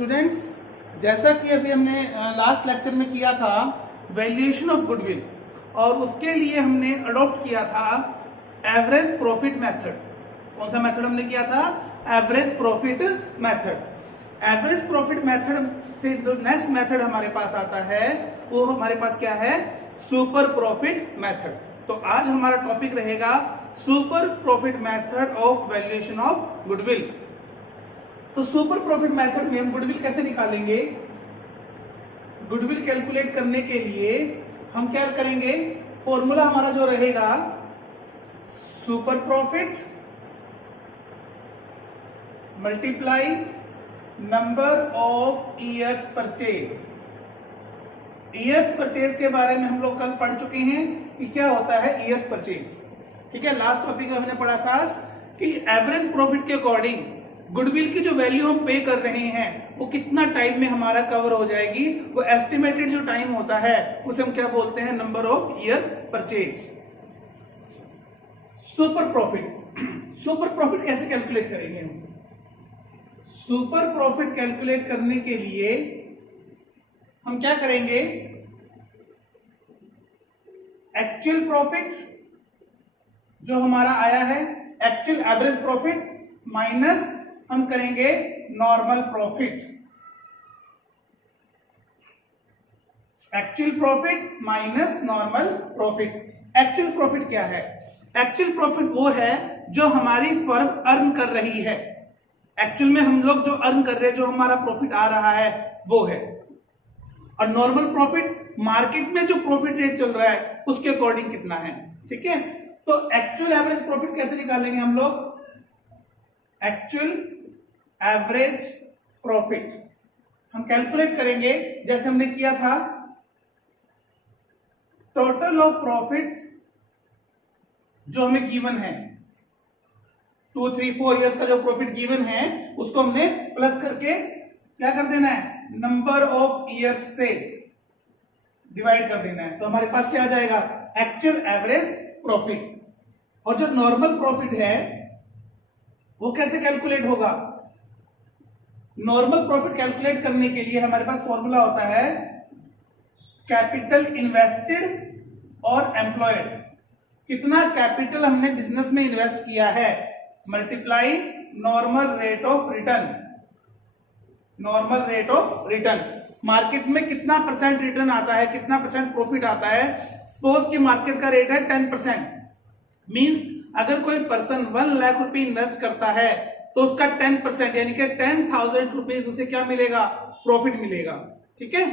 Students, जैसा कि अभी हमने लास्ट लेक्चर में किया था वैल्यूएशन ऑफ गुडविल, और उसके लिए हमने अडॉप्ट किया था एवरेज प्रॉफिट मेथड। कौन सा मेथड हमने किया था? Average profit method. Average profit method से जो नेक्स्ट मेथड हमारे पास आता है वो हमारे पास क्या है? Super profit method. तो आज हमारा टॉपिक रहेगा super profit method of valuation of goodwill. तो सुपर प्रॉफिट मेथड में हम गुडविल कैसे निकालेंगे? गुडविल कैलकुलेट करने के लिए हम क्या करेंगे? फॉर्मूला हमारा जो रहेगा super profit multiply number of years purchase. Years purchase के बारे में हम लोग कल पढ़ चुके हैं कि क्या होता है ईयर्स परचेज। ठीक है, लास्ट टॉपिक में हमने पढ़ा था कि एवरेज प्रॉफिट के अकॉर्डिंग गुडविल की जो वैल्यू हम पे कर रहे हैं वो कितना टाइम में हमारा कवर हो जाएगी, वो एस्टिमेटेड जो टाइम होता है उसे हम क्या बोलते हैं? Number of years purchase. Super profit. Super profit कैसे कैलकुलेट करेंगे हम? सुपर प्रॉफिट कैलकुलेट करने के लिए हम क्या करेंगे? एक्चुअल प्रॉफिट जो हमारा आया है, एक्चुअल एवरेज प्रॉफिट माइनस हम करेंगे normal profit. Actual profit minus normal profit. Actual profit क्या है? एक्चुअल प्रॉफिट वो है जो हमारी फर्म अर्न कर रही है। एक्चुअल में हम लोग जो अर्न कर रहे हैं, जो हमारा प्रॉफिट आ रहा है वो है। और नॉर्मल प्रॉफिट मार्केट में जो प्रॉफिट रेट चल रहा है उसके अकॉर्डिंग कितना है। ठीक है, तो एक्चुअल एवरेज प्रॉफिट कैसे निकालेंगे हम लोग? एक्चुअल एवरेज प्रॉफिट हम कैलकुलेट करेंगे जैसे हमने किया था टोटल ऑफ प्रॉफिट्स जो हमें गिवन है, 2, 3, 4 इयर्स का जो प्रॉफिट गिवन है उसको हमने प्लस करके क्या कर देना है? नंबर ऑफ इयर्स से डिवाइड कर देना है। तो हमारे पास क्या आ जाएगा? Actual average profit. और जो नॉर्मल प्रॉफिट है वो कैसे कैलकुलेट होगा? नॉर्मल प्रॉफिट कैलकुलेट करने के लिए हमारे पास फॉर्मूला होता है कैपिटल इन्वेस्टेड और एम्प्लॉयड। कितना कैपिटल हमने बिजनेस में इन्वेस्ट किया है multiply normal rate of return. Normal rate of return, market में कितना परसेंट रिटर्न आता है, कितना परसेंट प्रॉफिट आता है। सपोज कि मार्केट का रेट है 10%, मींस अगर कोई पर्सन 1 लाख रुपए इन्वेस्ट करता है तो उसका 10% यानी कि 10,000 रुपीज उसे क्या मिलेगा? प्रॉफिट मिलेगा। ठीक है,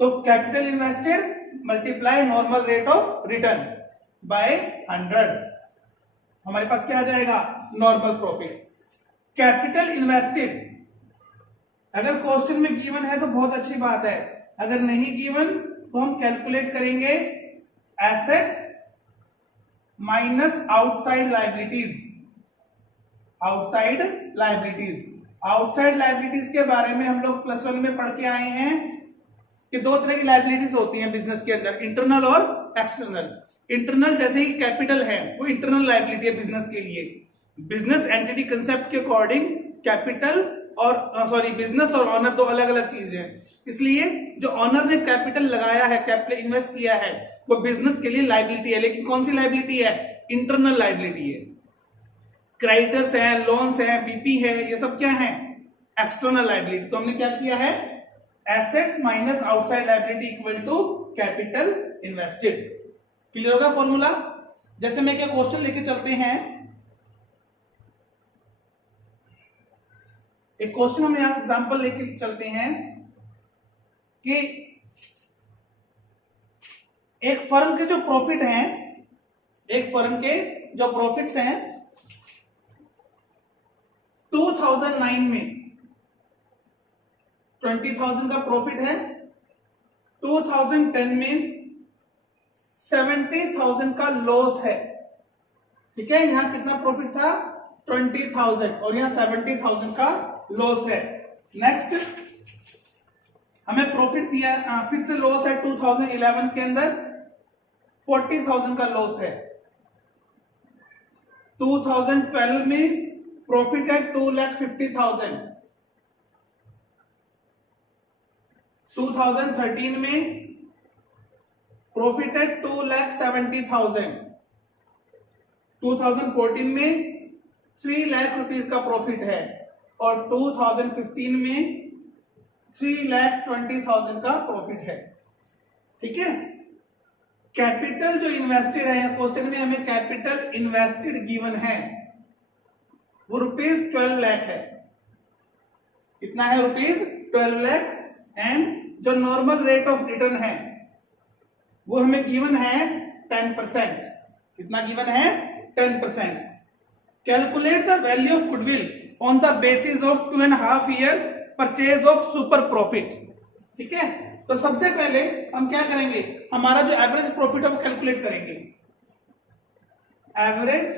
तो capital invested multiply normal rate of return by 100, हमारे पास क्या आ जाएगा? Normal profit. कैपिटल इन्वेस्टेड अगर क्वेश्चन में गिवन है तो बहुत अच्छी बात है, अगर नहीं गिवन तो हम कैलकुलेट करेंगे assets minus outside liabilities. Outside liabilities, outside liabilities के बारे में हम लोग प्लस 1 में पढ़ के आए हैं कि 2 तरह की लायबिलिटीज होती हैं बिजनेस के अंदर, इंटरनल और एक्सटर्नल। इंटरनल जैसे ही कैपिटल है वो इंटरनल लायबिलिटी है बिजनेस के लिए। बिजनेस एंटिटी कंसेप्ट के अकॉर्डिंग कैपिटल और बिजनेस और ऑनर दो अलग अलग चीजें हैं। इसलिए जो ऑनर ने कैपिटल लगाया है, कैपिटल इन्वेस्ट किया है, वो बिजनेस के लिए लायबिलिटी है। लेकिन कौन सी लायबिलिटी है? इंटरनल लायबिलिटी है। क्रेडिटर्स हैं, लोन्स हैं, बीपी है, ये सब क्या है? External liability. तो हमने क्या किया है? Assets minus outside liability equal to capital invested. Clear होगा फॉर्मूला? जैसे मैं क्या क्वेश्चन लेके चलते हैं, एक क्वेश्चन हम यहां एग्जांपल लेके चलते हैं कि एक फर्म के जो प्रॉफिट हैं, एक फर्म के जो प्रॉफिट्स हैं 2009 में 20,000 का प्रॉफिट है, 2010 में 70,000 का लॉस है। ठीक है, यहां कितना प्रॉफिट था? 20,000 और यहां 70,000 का लॉस है। नेक्स्ट हमें प्रॉफिट दिया, फिर से लॉस है 2011 के अंदर 40,000 का लॉस है। 2012 में प्रॉफिट है 2,50,000, 2013 में प्रॉफिट है 2,70,000, 2014 में 3 लाख रुपीस का प्रॉफिट है और 2015 में 3,20,000 का प्रॉफिट है। ठीक है, कैपिटल जो इन्वेस्टेड है, क्वेश्चन में हमें कैपिटल इन्वेस्टेड गिवन है वो ₹12 लाख है। कितना है? ₹12 लाख। एंड जो नॉर्मल रेट ऑफ रिटर्न है वो हमें गिवन है 10%। कितना गिवन है? 10%। Calculate the value of goodwill on the basis of 2.5 year purchase of super profit. ठीक है, तो सबसे पहले हम क्या करेंगे, हमारा जो एवरेज प्रॉफिट है वो कैलकुलेट करेंगे। एवरेज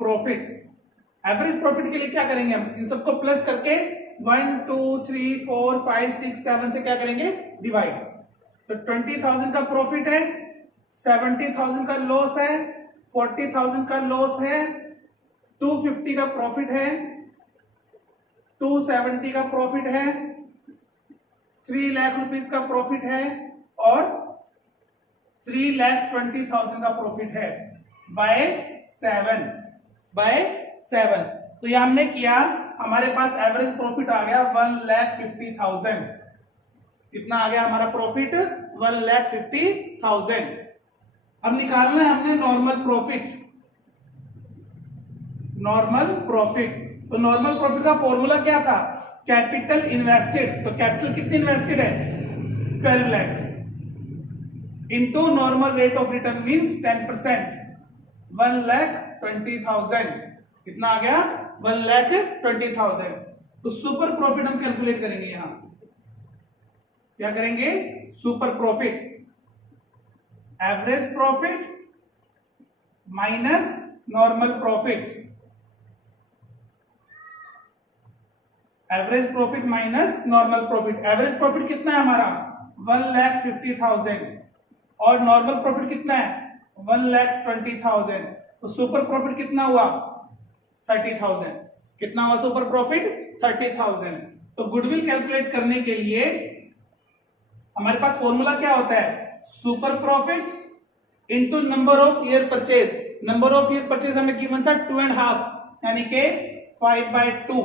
प्रॉफिट के लिए क्या करेंगे, हम इन सबको प्लस करके 1 2 3 4 5 6 7 से क्या करेंगे, डिवाइड। तो 20,000 का प्रॉफिट है, 70,000 का लॉस है, 40,000 का लॉस है, 250 का प्रॉफिट है, 270 का प्रॉफिट है, 3 लाख रुपीस का प्रॉफिट है और 3,20,000 का प्रॉफिट है बाय 7। तो ये हमने किया, हमारे पास एवरेज प्रॉफिट आ गया 1,50,000। कितना आ गया हमारा प्रॉफिट? 1,50,000। अब निकालना है हमने नॉर्मल प्रॉफिट। तो नॉर्मल प्रॉफिट का फॉर्मूला क्या था? Capital invested. तो कैपिटल कितनी इन्वेस्टेड है? 12 lakh into normal rate of return means 10%, 1,20,000। कितना आ गया? 1,20,000। तो सुपर प्रॉफिट हम कैलकुलेट करेंगे। यहां क्या करेंगे? Super profit, average profit minus normal profit. Average profit minus normal profit. Average profit कितना है हमारा? 1,50,000 और नॉर्मल प्रॉफिट कितना है? 1,20,000। तो सुपर प्रॉफिट कितना हुआ? 30,000। कितना हुआ सुपर प्रॉफिट? 30,000। तो गुडविल कैलकुलेट करने के लिए हमारे पास फॉर्मूला क्या होता है? Super profit into number of year purchase. Number of year purchase हमें गिवन था 2.5 यानी के 5/2।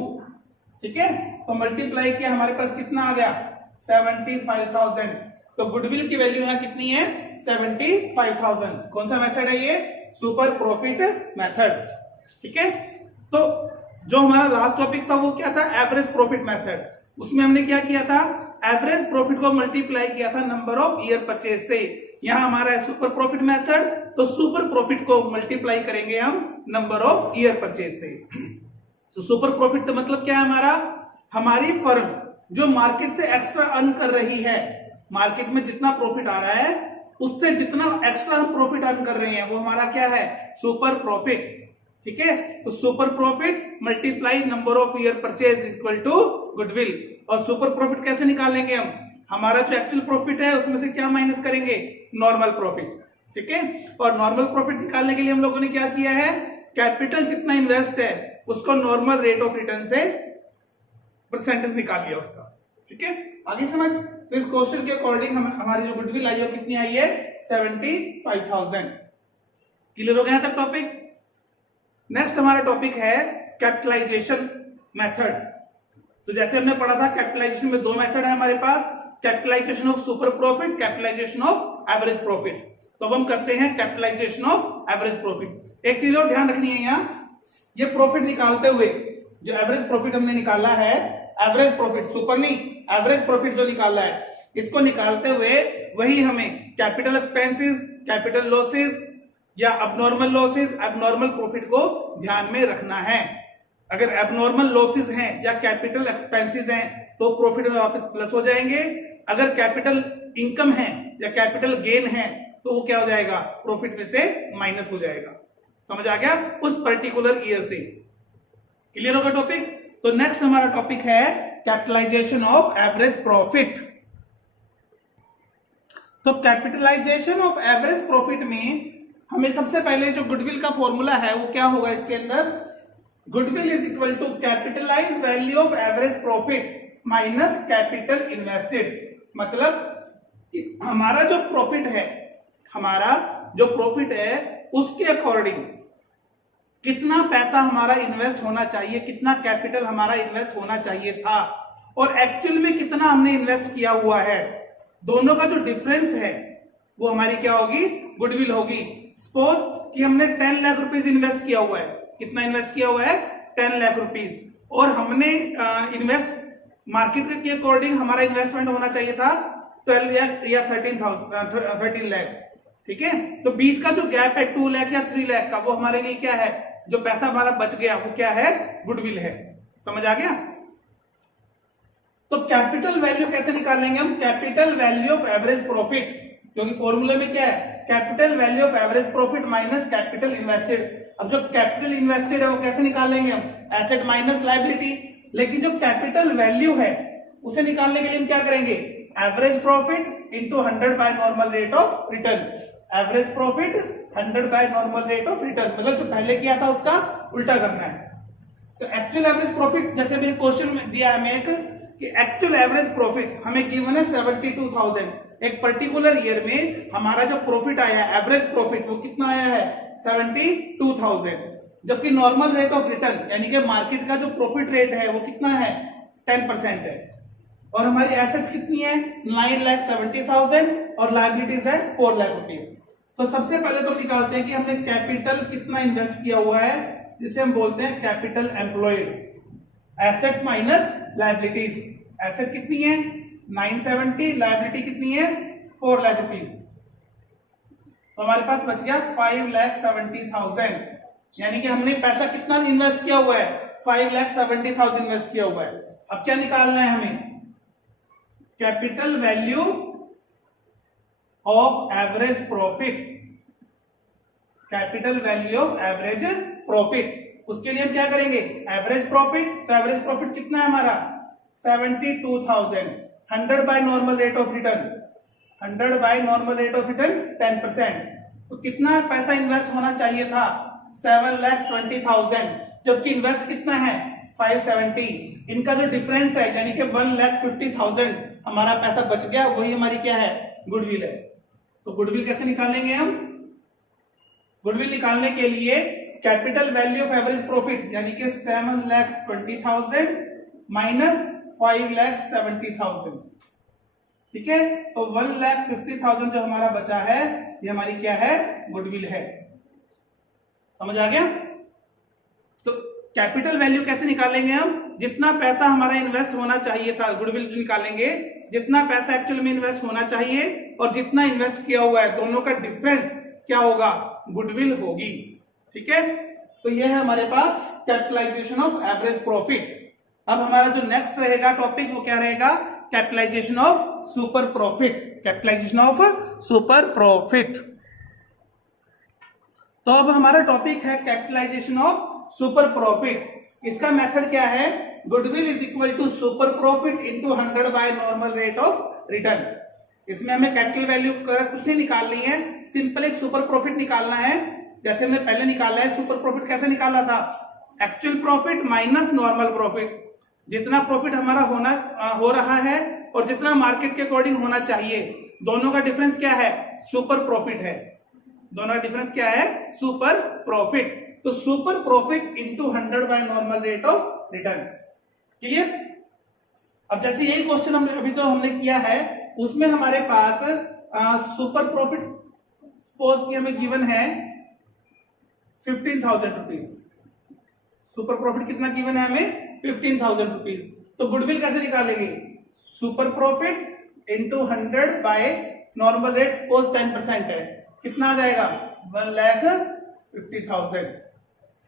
ठीक है, तो मल्टीप्लाई किया, हमारे पास कितना आ गया? 75,000। तो गुडविल की वैल्यू यहां कितनी है? 75,000। कौन सा मेथड है ये? Super profit method. ठीक है, तो जो हमारा लास्ट टॉपिक था वो क्या था? Average profit method. उसमें हमने क्या किया था? एवरेज प्रॉफिट को मल्टीप्लाई किया था नंबर ऑफ ईयर परचेज से। यहां हमारा है सुपर प्रॉफिट मेथड, तो सुपर प्रॉफिट को मल्टीप्लाई करेंगे हम नंबर ऑफ ईयर परचेज से। तो सुपर प्रॉफिट से मतलब क्या है हमारा? हमारी फर्म जो मार्केट से एक्स्ट्रा अर्न कर रही है, मार्केट में जितना प्रॉफिट आ रहा है उससे जितना एक्स्ट्रा हम प्रॉफिट अर्न कर रहे हैं वो हमारा क्या है? Super profit. ठीक है, तो super profit multiply number of year purchase equal to goodwill. और सुपर प्रॉफिट कैसे निकालेंगे हम? हमारा जो एक्चुअल प्रॉफिट है उसमें से क्या माइनस करेंगे? Normal profit. ठीक है, और नॉर्मल प्रॉफिट निकालने के लिए हम लोगों ने क्या किया है? कैपिटल जितना इन्वेस्ट है उसको नॉर्मल रेट ऑफ रिटर्न से परसेंटेज निकाल लिया उसका। ठीक है, आगे समझ। तो इस क्वेश्चन के अकॉर्डिंग हमारी जो गुडविल आई है कितनी आई है? 75,000। क्लियर हो गया तक टॉपिक? नेक्स्ट हमारा टॉपिक है कैपिटलाइजेशन मेथड। तो जैसे हमने पढ़ा था कैपिटलाइजेशन में 2 मेथड है हमारे पास, capitalization of super profit, capitalization of average profit. तो अब हम करते हैं कैपिटलाइजेशन ऑफ एवरेज प्रॉफिट। एक चीज और ध्यान रखनी है, यहां ये प्रॉफिट निकालते हुए जो एवरेज प्रॉफिट हमने निकाला है, एवरेज प्रॉफिट, सुपर नहीं, एवरेज प्रॉफिट जो निकाला है, इसको निकालते हुए वही हमें कैपिटल एक्सपेंसेस, कैपिटल लॉसेस या अबनॉर्मल लॉसेस, अबनॉर्मल प्रॉफिट को ध्यान में रखना है। अगर एबनॉर्मल लॉसेस हैं या कैपिटल एक्सपेंसेस हैं तो प्रॉफिट में वापस प्लस हो जाएंगे। अगर कैपिटल इनकम है या कैपिटल गेन है तो वो क्या हो जाएगा? प्रॉफिट में से माइनस हो जाएगा। समझ आ गया? उस पर्टिकुलर ईयर से। क्लियर होगा टॉपिक? तो नेक्स्ट हमारा टॉपिक है कैपिटलाइजेशन ऑफ एवरेज प्रॉफिट। तो कैपिटलाइजेशन ऑफ एवरेज प्रॉफिट में हमें सबसे पहले जो गुडविल का फॉर्मूला है वो क्या होगा? इसके अंदर goodwill is equal to capitalize value of average profit minus capital invested. मतलब कि हमारा जो प्रॉफिट है उसके अकॉर्डिंग कितना पैसा हमारा इन्वेस्ट होना चाहिए, कितना कैपिटल हमारा इन्वेस्ट होना चाहिए था और एक्चुअल में कितना हमने इन्वेस्ट किया हुआ है, दोनों का जो डिफरेंस है वो हमारी क्या होगी, गुडविल होगी। सपोज कि हमने 10 लाख रुपीज इन्वेस्ट किया हुआ है। कितना इन्वेस्ट किया हुआ है? 10 लाख रुपीज। और हमने इन्वेस्ट मार्केट के अकॉर्डिंग हमारा इन्वेस्टमेंट होना चाहिए था 12 लाख या 13 लाख। ठीक है, तो बीच का जो गैप है 2 लाख या 3 लाख का, वो हमारे लिए क्या है, जो पैसा हमारा बच गया वो क्या है, गुडविल है। समझ आ गया? तो कैपिटल वैल्यू कैसे निकालेंगे हम? Capital value of average profit, क्योंकि फॉर्मूले में क्या है, capital value of average profit minus capital invested. अब जो कैपिटल इन्वेस्टेड है वो कैसे निकालेंगे हम? Asset minus liability. लेकिन जो कैपिटल वैल्यू है उसे निकालने के लिए हम क्या करेंगे? Average profit into 100 by normal rate of return. Average profit 100 by normal rate of return, मतलब जो पहले किया था उसका उल्टा करना है। तो एक्चुअल एवरेज प्रॉफिट, जैसे भी क्वेश्चन में दिया है हमें एक कि एक्चुअल एवरेज प्रॉफिट हमें गिवन है 72,000। एक पर्टिकुलर ईयर में हमारा जो प्रॉफिट आया है, एवरेज प्रॉफिट, वो कितना आया है? 72,000। जबकि नॉर्मल रेट ऑफ रिटर्न यानी कि मार्केट का जो प्रॉफिट रेट है वो कितना है? 10% है। और हमारी एसेट्स कितनी है? 9,70,000 और लायबिलिटीज है 4 लाख रुपीज। तो सबसे पहले तो निकालते हैं कि हमने कैपिटल कितना इन्वेस्ट किया हुआ है, जिसे हम बोलते हैं capital employed. Assets minus liabilities. Asset कितनी है? 970, लायबिलिटी कितनी है? 4 लाख रुपीज। तो हमारे पास बच गया 5,70,000। यानी कि हमने पैसा कितना इन्वेस्ट किया हुआ है? 5,70,000 इन्वेस्ट किया हुआ है। अब क्या निकालना है हमें? Capital value of average profit. Capital value of average profit, उसके लिए हम क्या करेंगे? Average profit. तो एवरेज प्रॉफिट कितना है हमारा? 72,000। 100 by normal rate of return, 100 by normal rate of return 10%। तो कितना पैसा इन्वेस्ट होना चाहिए था? 7,20,000। जबकि इन्वेस्ट कितना है? 570। इनका जो डिफरेंस है यानी कि 1,50,000 हमारा पैसा बच गया, वही हमारी क्या है? गुडविल है। तो गुडविल कैसे निकालेंगे हम? गुडविल निकालने के लिए capital value of average profit यानी कि 7,20,000 माइनस 5,70,000। ठीक है, तो 1,50,000 जो हमारा बचा है ये हमारी क्या है? गुडविल है। समझ आ गया? तो कैपिटल वैल्यू कैसे निकालेंगे हम? जितना पैसा हमारा इन्वेस्ट होना चाहिए था, गुडविल जो निकालेंगे, जितना पैसा एक्चुअल में इन्वेस्ट होना चाहिए और जितना इन्वेस्ट किया हुआ है, दोनों का डिफरेंस क्या होगा? गुडविल होगी। ठीक है, तो यह है हमारे पास कैपिटलाइजेशन ऑफ एवरेज प्रॉफिट। अब हमारा जो नेक्स्ट रहेगा टॉपिक वो क्या रहेगा? Capitalization of super profit. Capitalization of super profit. तो अब हमारा टॉपिक है कैपिटलाइजेशन ऑफ सुपर प्रॉफिट। इसका मेथड क्या है? Goodwill is equal to super profit into 100 by normal rate of return. इसमें हमें कैपिटल वैल्यू कुछ नहीं निकालनी है, सिंपल एक सुपर प्रॉफिट निकालना है। जैसे हमने पहले निकाला है, सुपर प्रॉफिट कैसे निकाला था? Actual profit minus normal profit. जितना प्रॉफिट हमारा हो रहा है और जितना मार्केट के अकॉर्डिंग होना चाहिए, दोनों का डिफरेंस क्या है? सुपर प्रॉफिट है। दोनों का डिफरेंस क्या है? Super profit. तो super profit into 100 by normal rate of return. Clear? अब जैसे यही क्वेश्चन हमने किया है, उसमें हमारे पास सुपर प्रॉफिट सपोज कि हमें गिवन है 15,000 रुपीज। सुपर प्रॉफिट कितना गिवन है हमें? 15,000 रुपीज। तो गुडविल कैसे निकालेंगे? Super profit into 100 by normal rate, suppose 10% है, कितना आ जाएगा? 1,50,000।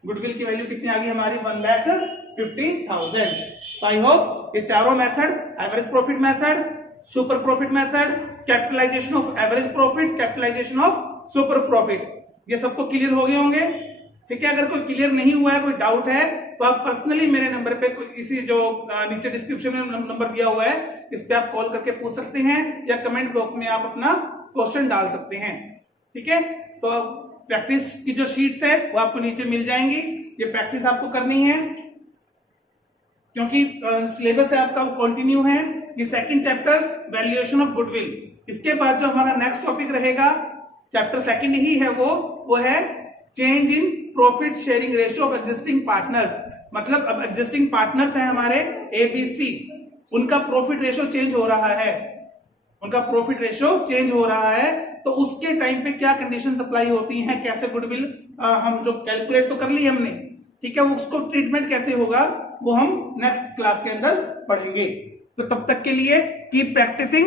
गुडविल की वैल्यू कितनी आ गई हमारी? 1,50,000। तो आई होप ये चारों method, average profit method, super profit method, capitalization of average profit, capitalization of super profit, ये सबको क्लियर हो गए होंगे। ठीक है, अगर कोई क्लियर नहीं हुआ है, कोई डाउट है, तो आप पर्सनली मेरे नंबर पे, इसी जो नीचे डिस्क्रिप्शन में नंबर दिया हुआ है, इस पे आप कॉल करके पूछ सकते हैं या कमेंट बॉक्स में आप अपना क्वेश्चन डाल सकते हैं। ठीक है, तो प्रैक्टिस की जो शीट्स है वो आपको नीचे मिल जाएंगी। ये प्रैक्टिस आपको करनी है, क्योंकि सिलेबस है आपका वो कंटिन्यू है। ये second chapter valuation of goodwill. इसके बाद जो हमारा नेक्स्ट टॉपिक रहेगा, चैप्टर सेकंड ही है वो है change in profit sharing ratio of existing partners. मतलब अब एग्जिस्टिंग पार्टनर्स हैं हमारे ABC, उनका प्रॉफिट रेशियो चेंज हो रहा है, उनका प्रॉफिट रेशियो चेंज हो रहा है, तो उसके टाइम पे क्या कंडीशन अप्लाई होती हैं, कैसे गुडविल हम जो कैलकुलेट तो कर ली हमने, ठीक है, उसको ट्रीटमेंट कैसे होगा वो हम नेक्स्ट क्लास के अंदर पढ़ेंगे। तो तब तक के लिए कीप प्रैक्टिसिंग।